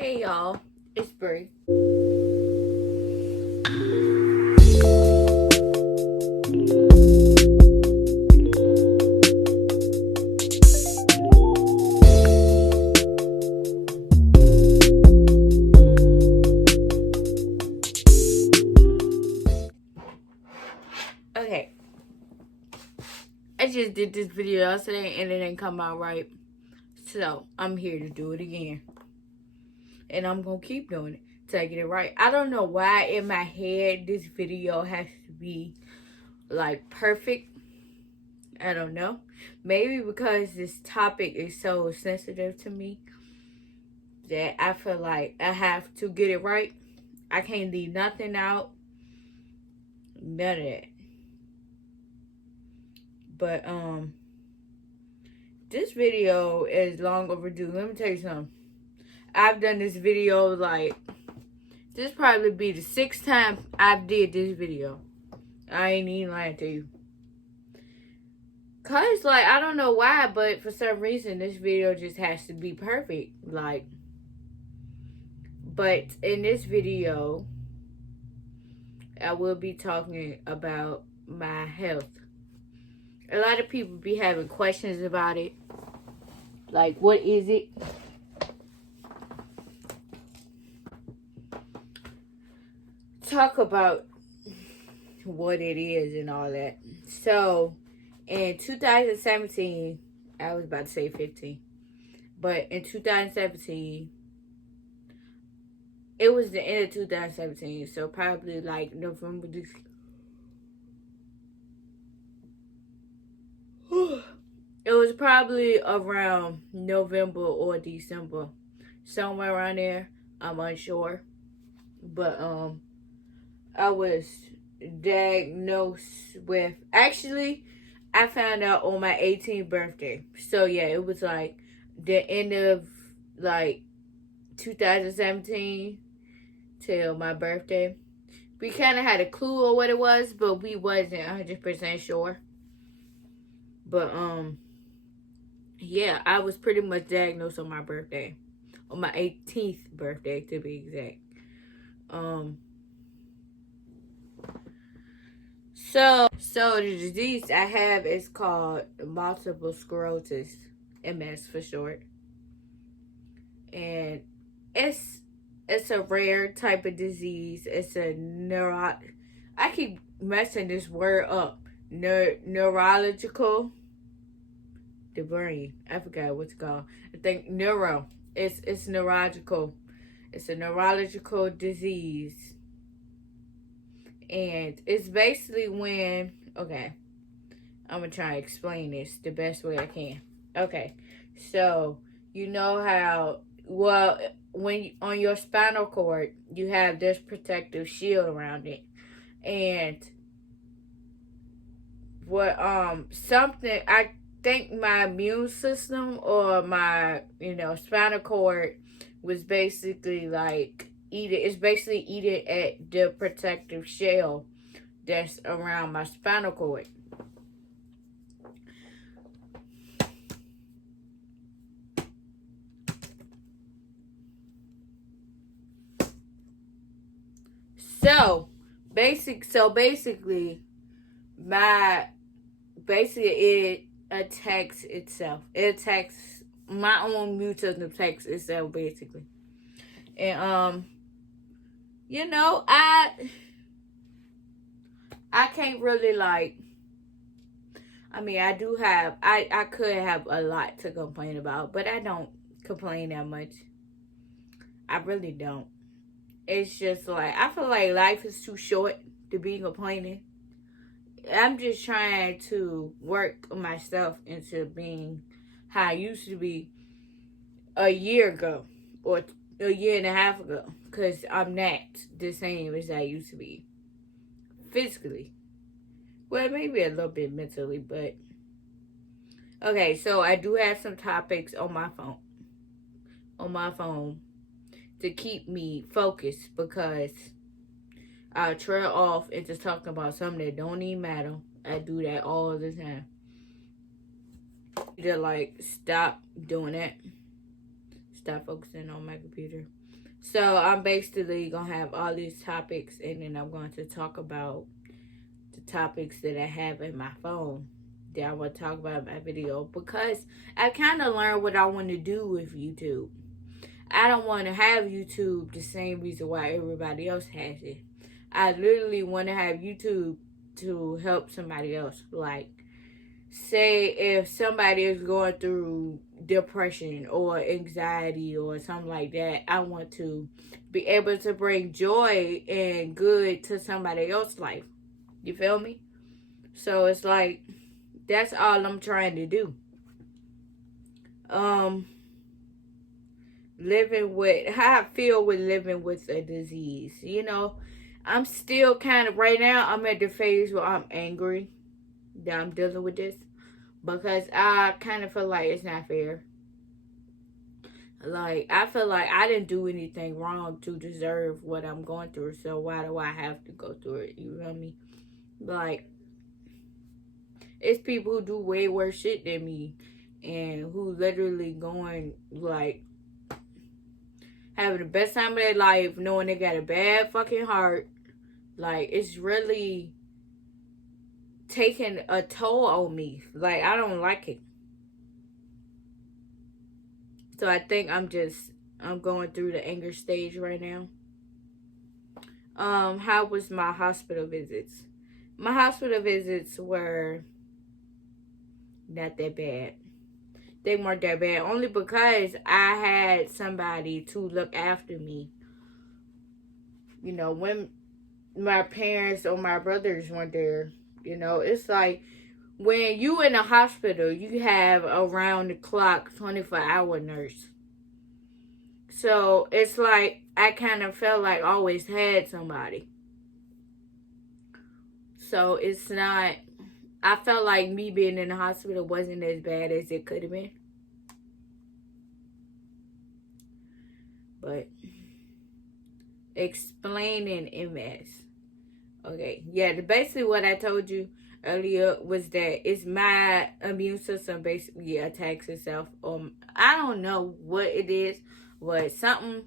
Hey y'all, it's Brie. Okay, I just did this video yesterday and it didn't come out right. So I'm here to do it again. And I'm gonna keep doing it till I get it right. I don't know why in my head this video has to be like perfect. I don't know. Maybe because this topic is so sensitive to me that I feel like I have to get it right. I can't leave nothing out. None of that. But this video is long overdue. Let me tell you something. I've done this video like this probably be the 6th time I've did this video. I ain't even lying to you. Cause like I don't know why, but for some reason this video just has to be perfect. Like, but in this video, I will be talking about my health. A lot of people be having questions about it. Like, what is it? Talk about what it is and all that. So, in 2017, I was about to say 15, but in 2017, it was the end of 2017, so probably like November. It was probably around November or December, somewhere around there. I'm unsure, but I was diagnosed with. Actually, I found out on my 18th birthday. So yeah, it was like the end of like 2017 till my birthday. We kind of had a clue of what it was, but we wasn't 100% sure. But yeah, I was pretty much diagnosed on my birthday, on my 18th birthday to be exact. So the disease I have is called multiple sclerosis, MS for short, and it's a rare type of disease. It's a I keep messing this word up. Neurological. The brain. I forgot what it's called. I think neuro. It's neurological. It's a neurological disease. And it's basically when, okay, I'm going to try and explain this the best way I can. Okay, so you know how, well, when on your spinal cord, you have this protective shield around it. And what, something, I think my immune system or my, spinal cord was basically like, it's basically eating at the protective shell that's around my spinal cord. So basically it attacks itself. It attacks my own immune system, attacks itself basically. And I can't really like, I could have a lot to complain about, but I don't complain that much. I really don't. It's just like, I feel like life is too short to be complaining. I'm just trying to work myself into being how I used to be a year ago or a year and a half ago. Because I'm not the same as I used to be physically. Well, maybe a little bit mentally, but okay, so I do have some topics on my phone to keep me focused, because I'll trail off into talking about something that don't even matter. I do that all the time. To like stop doing that. Stop focusing on my computer. So I'm basically gonna have all these topics, and then I'm going to talk about the topics that I have in my phone that I want to talk about in my video, because I kind of learned what I want to do with YouTube. I don't want to have YouTube the same reason why everybody else has it. I literally want to have YouTube to help somebody else. Like, say if somebody is going through depression or anxiety or something like that, I want to be able to bring joy and good to somebody else's life. You feel me? So it's like, that's all I'm trying to do. Living with how I feel with living with a disease. I'm still kind of, right now, I'm at the phase where I'm angry that I'm dealing with this, because I kind of feel like it's not fair. Like, I feel like I didn't do anything wrong to deserve what I'm going through, so why do I have to go through it? You feel me? Like, it's people who do way worse shit than me, and who literally going, like, having the best time of their life, knowing they got a bad fucking heart. Like, it's really taking a toll on me. Like, I don't like it. So I think I'm going through the anger stage right now. How was my hospital visits? My hospital visits were not that bad. They weren't that bad, only because I had somebody to look after me. When my parents or my brothers weren't there, it's like, when you in a hospital, you have around the clock 24-hour nurse. So it's like, I kind of felt like I always had somebody. So it's not, I felt like me being in the hospital wasn't as bad as it could have been. But explaining MS. Okay, yeah, basically what I told you earlier was that it's my immune system basically attacks itself. I don't know what it is, but something,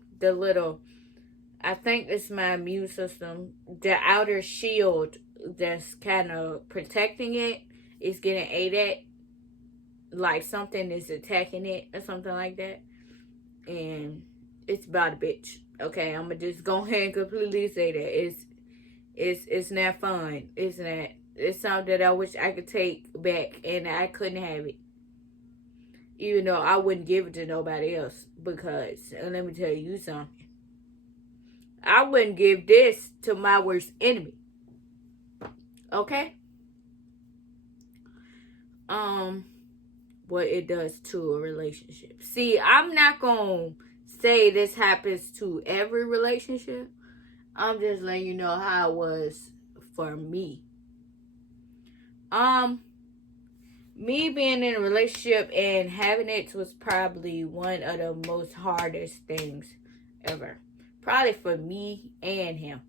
I think it's my immune system, the outer shield that's kind of protecting it is getting ate at. Like, something is attacking it or something like that. And it's about a bitch. Okay, I'm gonna just go ahead and completely say that. It's not fun. It's not. It's something that I wish I could take back, and I couldn't have it. Even though I wouldn't give it to nobody else, because, and let me tell you something, I wouldn't give this to my worst enemy. Okay? What it does to a relationship. See, I'm not gonna say this happens to every relationship. I'm just letting you know how it was for me. Me being in a relationship and having it was probably one of the most hardest things ever. Probably for me and him.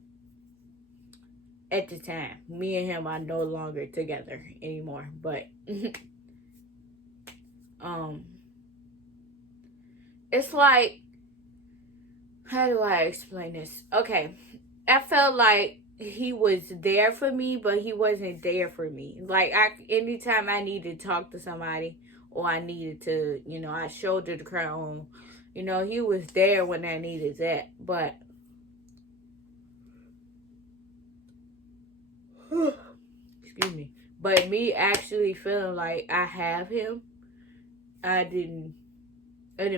At the time. Me and him are no longer together anymore. But it's like, how do I explain this? Okay. I felt like he was there for me, but he wasn't there for me. Like, anytime I needed to talk to somebody, or I needed to, I shouldered the crown, he was there when I needed that. But excuse me. But me actually feeling like I have him, I didn't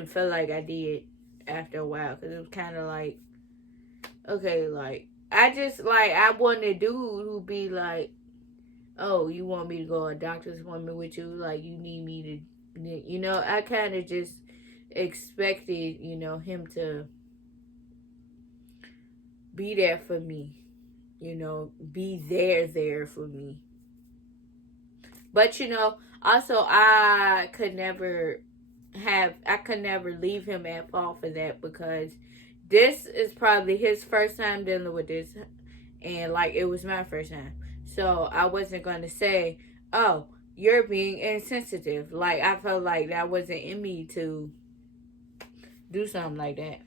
feel like I did after a while, because it was kind of like, okay, like, I wanted a dude who be like, oh, you want me to go to a doctor's appointment with you? Like, you need me to, I kind of just expected, him to be there for me, be there for me. But, also, I could never leave him at fault for that, because this is probably his first time dealing with this, and like, it was my first time. So I wasn't going to say, oh, you're being insensitive. Like, I felt like that wasn't in me to do something like that.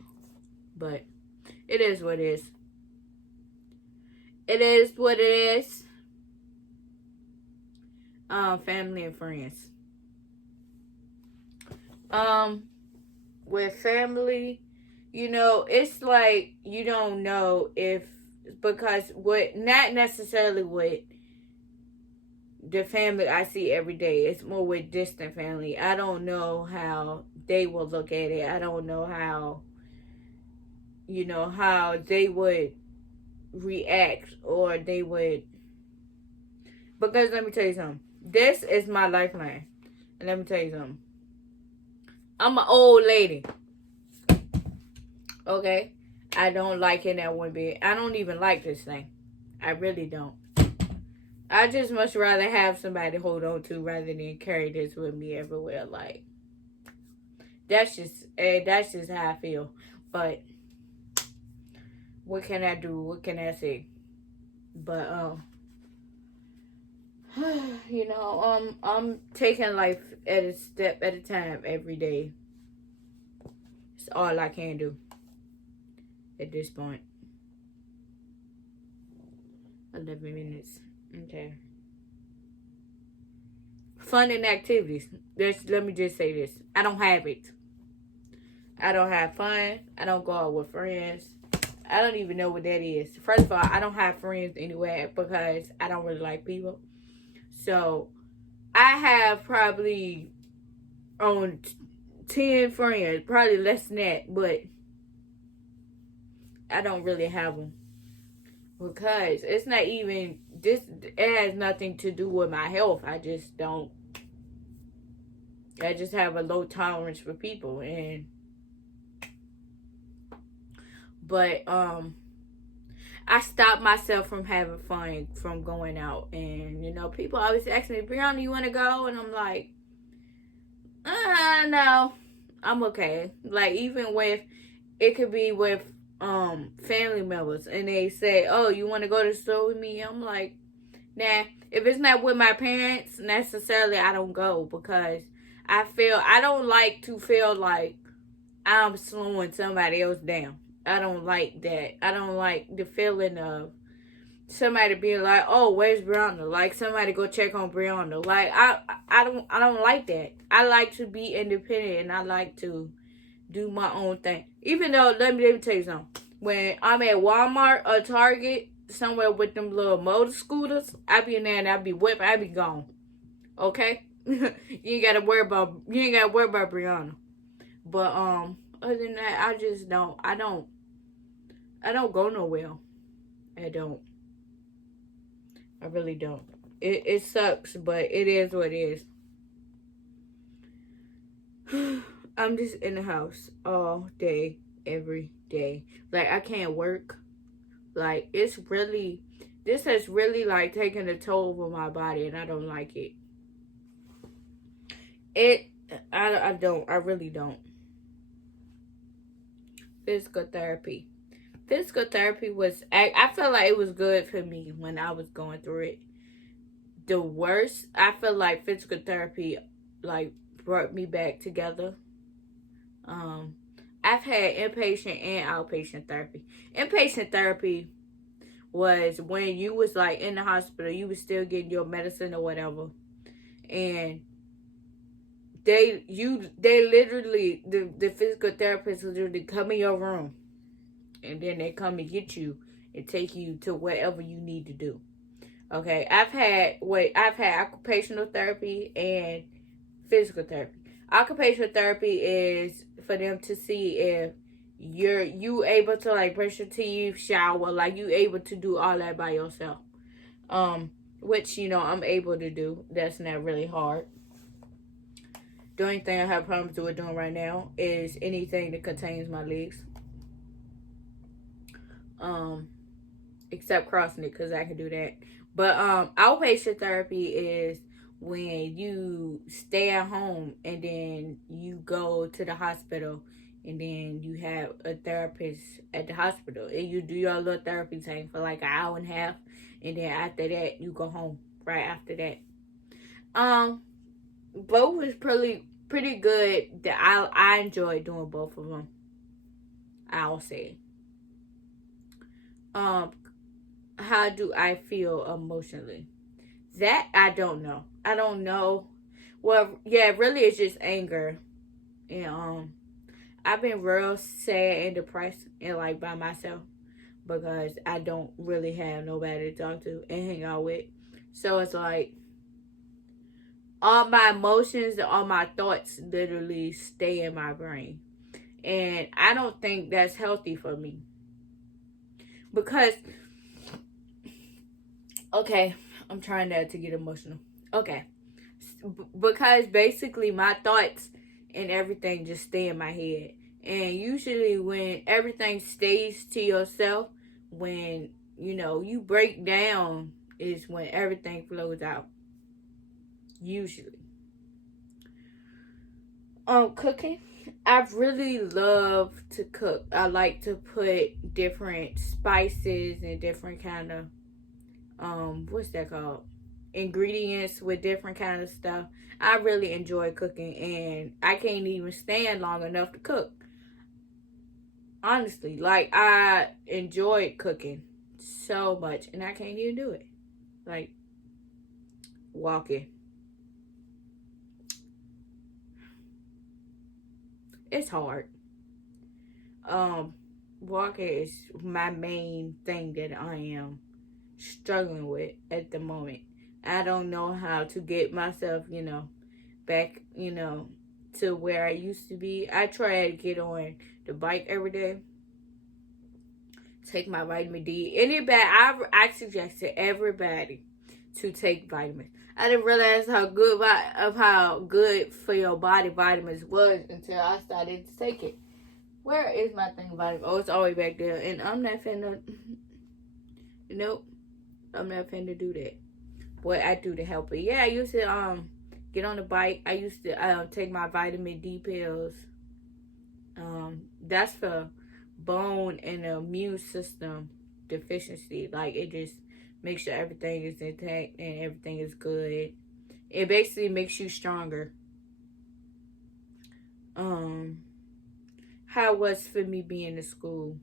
But it is what it is. It is what it is. Family and friends. With family, it's like you don't know if, because not necessarily with the family I see every day. It's more with distant family. I don't know how they will look at it. I don't know how, how they would react, or they would, because let me tell you something. This is my lifeline. And let me tell you something. I'm an old lady. Okay? I don't like it that one bit. I don't even like this thing. I really don't. I just much rather have somebody to hold on to rather than carry this with me everywhere. Like, that's just how I feel. But what can I do? What can I say? But I'm taking life at a step at a time every day. It's all I can do at this point. 11 minutes. Okay. Fun and activities. Let me just say this. I don't have it. I don't have fun. I don't go out with friends. I don't even know what that is. First of all, I don't have friends anywhere because I don't really like people. So, I have probably on 10 friends. Probably less than that. But I don't really have them. Because it's not even, it has nothing to do with my health. I just have a low tolerance for people. But I stopped myself from having fun, from going out. And, people always ask me, Brianna, you want to go? And I'm like, no, I'm okay. Like, even with, it could be with family members, and they say, oh, you want to go to the store with me? I'm like, nah. If it's not with my parents necessarily, I don't go, because I don't like to feel like I'm slowing somebody else down. I don't like that. I don't like the feeling of somebody being like, oh, where's Brianna? Like, somebody go check on Brianna. Like, I don't like that. I like to be independent, and I like to do my own thing. Even though, let me tell you something. When I'm at Walmart or Target, somewhere with them little motor scooters, I be in there and I be whipping, I be gone. Okay? you ain't gotta worry about Brianna. But other than that, I don't go nowhere. I don't. I really don't. It sucks, but it is what it is. I'm just in the house all day, every day. Like, I can't work. Like, this has really, like, taken a toll over my body, and I don't like it. I really don't. Physical therapy. Physical therapy was, I felt like it was good for me when I was going through it. The worst, I feel like physical therapy, like, brought me back together. I've had inpatient and outpatient therapy. Inpatient therapy was when you was like in the hospital, you was still getting your medicine or whatever, and they literally, the physical therapist will literally come in your room, and then they come and get you and take you to whatever you need to do. Okay, I've had occupational therapy and physical therapy. Occupational therapy is for them to see if you able to, like, brush your teeth, shower, like, you able to do all that by yourself. Which, I'm able to do. That's not really hard. The only thing I have problems with doing right now is anything that contains my legs. Except crossing it, because I can do that. But outpatient therapy is when you stay at home and then you go to the hospital, and then you have a therapist at the hospital, and you do your little therapy thing for like an hour and a half, and then after that you go home right after that. Both is pretty good. That I enjoy doing both of them. I'll say. Um, how do I feel emotionally? That I don't know. I don't know. Well, yeah, really, it's just anger, and I've been real sad and depressed and like by myself because I don't really have nobody to talk to and hang out with. So it's like all my emotions and all my thoughts literally stay in my brain. And I don't think that's healthy for me. Because, okay, I'm trying not to get emotional. Okay. Because basically my thoughts and everything just stay in my head. And usually when everything stays to yourself, when, you break down is when everything flows out. Usually. Cooking. I really love to cook. I like to put different spices and different kind of what's that called? Ingredients with different kind of stuff. I really enjoy cooking, and I can't even stand long enough to cook. Honestly, like I enjoy cooking so much, and I can't even do it. Like walking. It's hard. Um, Walking is my main thing that I am struggling with at the moment. I don't know how to get myself, back, to where I used to be. I try to get on the bike every day, take my vitamin D. I suggest to everybody to take vitamins. I didn't realize how good for your body vitamins was until I started to take it. Where is my thing vitamin? Oh, it's all the way back there, and I'm not finna. Nope, I'm not finna do that. What I do to help it. Yeah, I used to get on the bike. I used to take my vitamin D pills. That's for bone and immune system deficiency. Like it just makes sure everything is intact and everything is good. It basically makes you stronger. How it was for me being in school.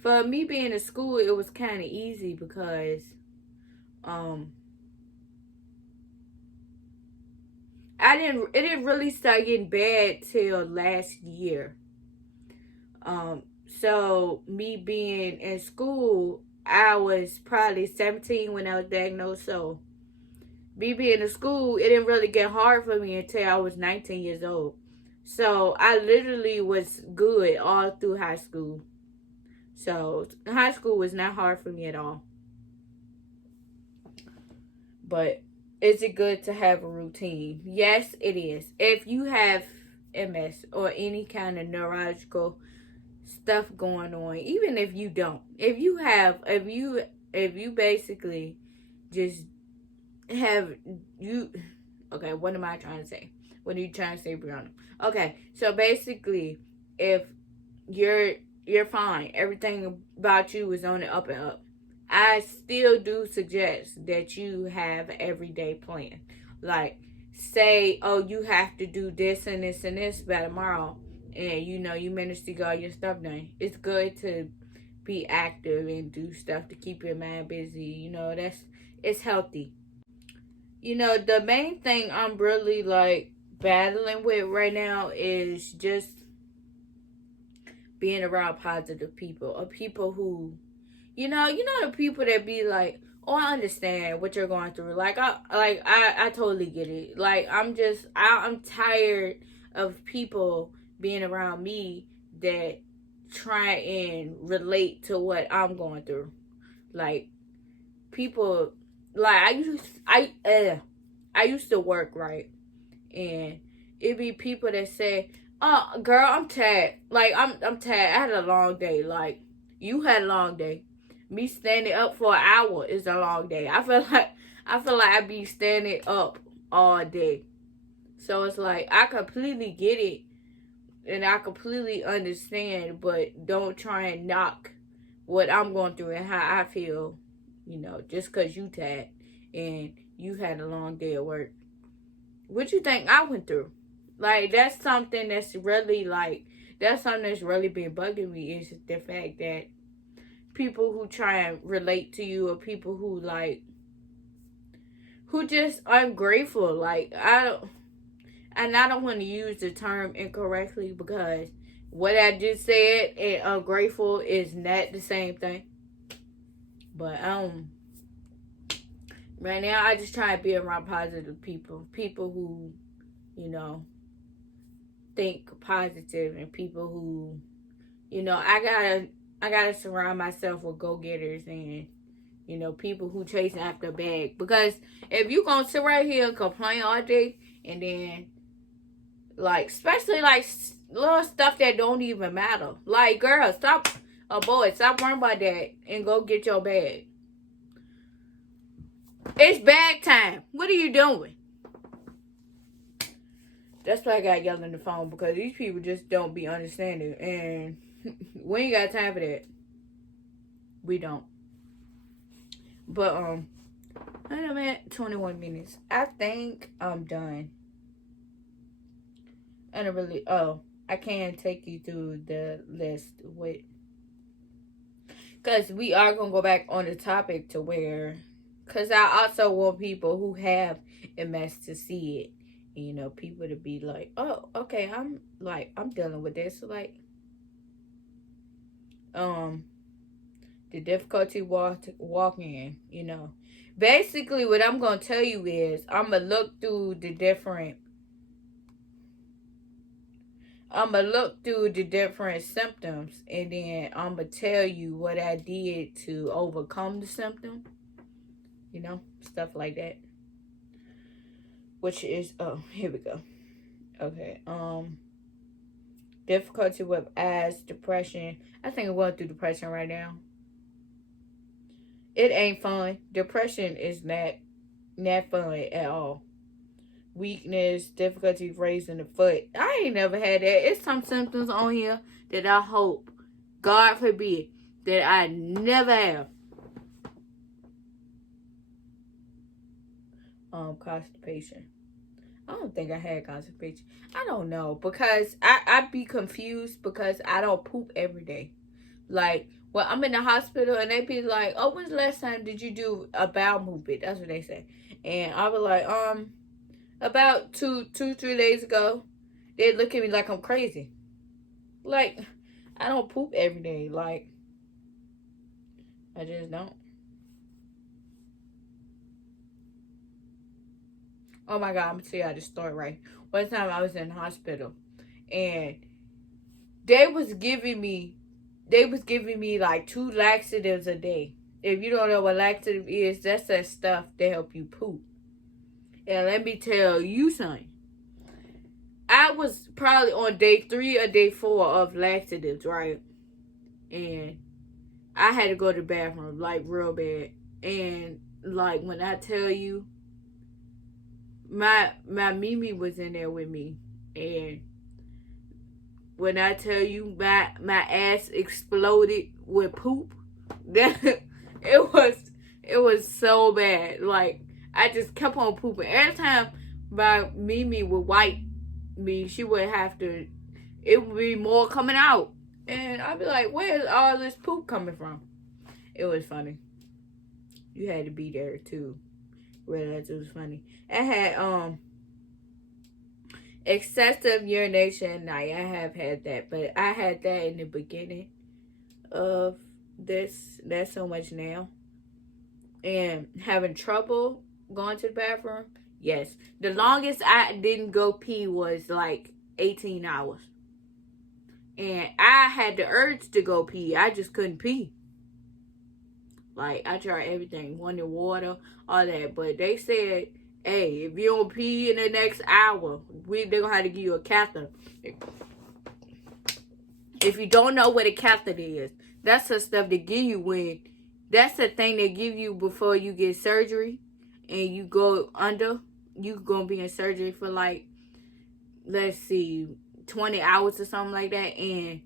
For me being in school, it was kind of easy because it didn't really start getting bad till last year. So me being in school, I was probably 17 when I was diagnosed. So me being in school, it didn't really get hard for me until I was 19 years old. So I literally was good all through high school. So high school was not hard for me at all. But is it good to have a routine? Yes, it is. If you have MS or any kind of neurological stuff going on, even if you don't, if you basically just have okay, what am I trying to say? What are you trying to say, Brianna? Okay, so basically, if you're fine, everything about you is on the up and up, I still do suggest that you have an everyday plan. Like, say, oh, you have to do this and this and this by tomorrow, and you manage to get all your stuff done. It's good to be active and do stuff to keep your mind busy. It's healthy. The main thing I'm really like battling with right now is just being around positive people, or people who, the people that be like, oh, I understand what you're going through. I totally get it. Like, I'm tired of people being around me that try and relate to what I'm going through. Like, people, like, I used to work, right? And it'd be people that say, oh, girl, I'm tired. Like, I'm tired. I had a long day. Like, you had a long day. Me standing up for an hour is a long day. I feel like I'd be standing up all day. So it's like, I completely get it. And I completely understand. But don't try and knock what I'm going through and how I feel. Just because you tired and you had a long day at work. What you think I went through? Like, that's something that's really, like, That's something that's really been bugging me, is the fact that people who try and relate to you, or people who like, who just ungrateful. Like, I don't want to use the term incorrectly, because what I just said and ungrateful is not the same thing. But right now I just try to be around positive people. People who, you know, think positive, and people who, you know, I gotta surround myself with go-getters, and, you know, people who chase after a bag. Because if you gonna sit right here and complain all day, and then, like, especially like little stuff that don't even matter. Like, girl, stop, boy, stop worrying about that and go get your bag. It's bag time. What are you doing? That's why I got yelled on the phone, because these people just don't be understanding, and we ain't got time for that. We don't. But I'm at 21 minutes. I think I'm done. And I can take you through the list with, because we are gonna go back on the topic to where, because I also want people who have MS to see it. You know, people to be like, oh, okay, I'm dealing with this. Like, the difficulty walking, you know. Basically, what I'm going to tell you is, I'm going to look through the different symptoms, and then I'm going to tell you what I did to overcome the symptom. You know, stuff like that. Which is, here we go. Okay, difficulty with eyes, depression. I think I'm going through depression right now. It ain't fun. Depression is not fun at all. Weakness, difficulty raising the foot. I ain't never had that. It's some symptoms on here that I hope, God forbid, that I never have. Constipation. I don't think I had constipation. I don't know, because I be confused, because I don't poop every day. Like, well, I'm in the hospital and they be like, oh, when's the last time did you do a bowel movement? That's what they say. And I was like, about 3 days ago. They look at me like I'm crazy. Like, I don't poop every day. Like, I just don't. Oh my God, I'm gonna tell y'all this story, right? One time I was in the hospital, and they was giving me like 2 laxatives a day. If you don't know what laxative is, that's that stuff to help you poop. And let me tell you something. I was probably on day 3 or day 4 of laxatives, right? And I had to go to the bathroom, like, real bad. And, like, when I tell you, my Mimi was in there with me, and when I tell you my ass exploded with poop, that it was so bad. Like, I just kept on pooping. Every time my Mimi would wipe me, she would have to, it would be more coming out. And I'd be like, where's all this poop coming from? It was funny. You had to be there too. Realize it was funny. I had excessive urination. I have had that, but I had that in the beginning of this. Not so much now. And having trouble going to the bathroom. Yes, the longest I didn't go pee was like 18 hours, and I had the urge to go pee. I just couldn't pee. Like, I tried everything, wanted water, all that. But they said, hey, if you don't pee in the next hour, they're going to have to give you a catheter. If you don't know what a catheter is, that's the stuff they give you that's the thing they give you before you get surgery. And you go under, you going to be in surgery for like, let's see, 20 hours or something like that. And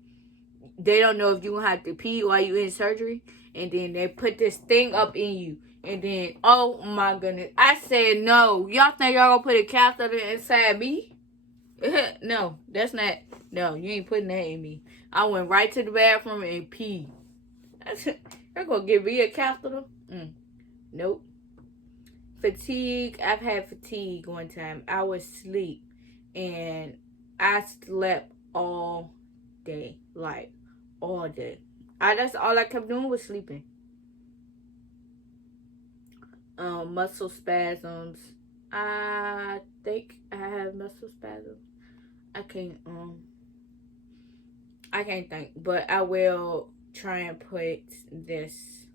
they don't know if you're going to have to pee while you're in surgery. And then they put this thing up in you. And then, oh my goodness. I said, no. Y'all think y'all gonna put a catheter inside me? No, that's not. No, you ain't putting that in me. I went right to the bathroom and peed. They're gonna give me a catheter? Nope. Fatigue. I've had fatigue one time. I was asleep and I slept all day. Like, all day. That's all I kept doing was sleeping. Muscle spasms. I think I have muscle spasms. I can't think, but I will try and put this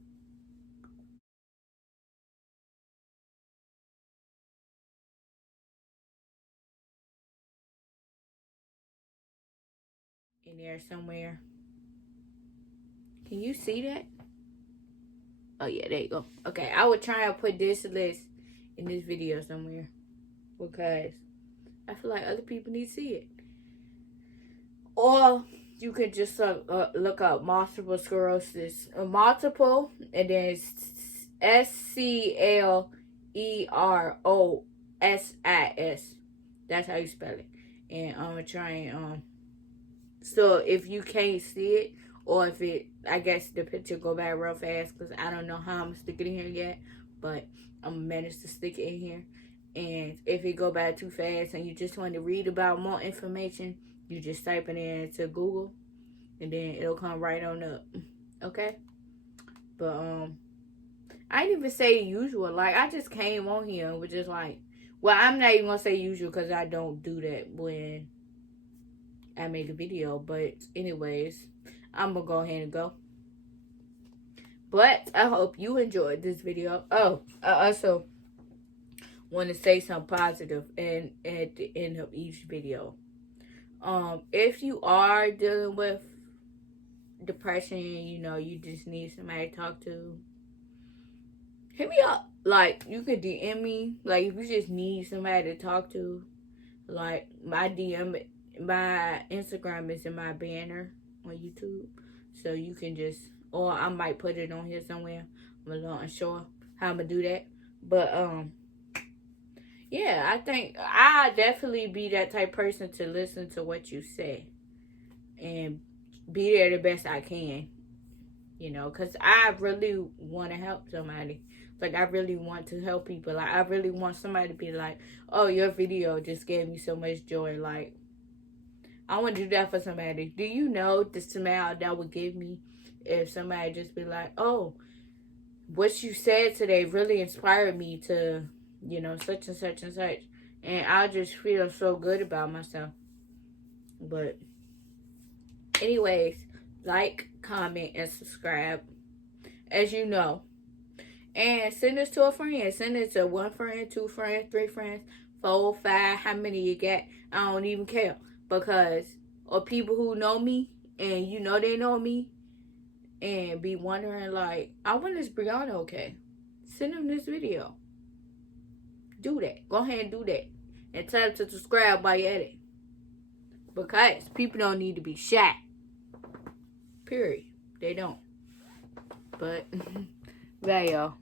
in there somewhere. Can you see that? Oh yeah, there you go. Okay, I would try and put this list in this video somewhere because I feel like other people need to see it. Or you could just look up multiple sclerosis. Multiple, and then it's Sclerosis. That's how you spell it. And I'm gonna try and so if you can't see it, or if it, I guess the picture go back real fast because I don't know how I'm gonna stick it in here yet, but I'm gonna manage to stick it in here. And if it go by too fast and you just want to read about more information, you just type it into Google and then it'll come right on up. Okay? But I didn't even say usual. Like, I just came on here and was just like, well, I'm not even gonna say usual because I don't do that when I make a video. But anyways, I'm gonna go ahead and go. But I hope you enjoyed this video. Oh, I also want to say something positive and at the end of each video. If you are dealing with depression, you just need somebody to talk to, hit me up. Like, you could DM me. Like, if you just need somebody to talk to, like, my Instagram is in my banner on YouTube. So you can just, or I might put it on here somewhere. I'm a little unsure how I'm gonna do that. But, yeah, I think I'll definitely be that type person to listen to what you say and be there the best I can, because I really want to help somebody. Like, I really want to help people. Like, I really want somebody to be like, oh, your video just gave me so much joy. Like, I want to do that for somebody. Do you know the smile that would give me if somebody just be like, oh, what you said today really inspired me to, such and such and such. And I'll just feel so good about myself. But anyways, like, comment, and subscribe, as you know. And send this to a friend. Send it to 1 friend, 2 friends, 3 friends, 4, 5, how many you get. I don't even care. Because, or people who know me, and they know me, and be wondering, like, I wonder, is Brianna okay? Send them this video. Do that. Go ahead and do that. And tell them to subscribe while you're at it. Because people don't need to be shot. Period. They don't. But, bye, y'all.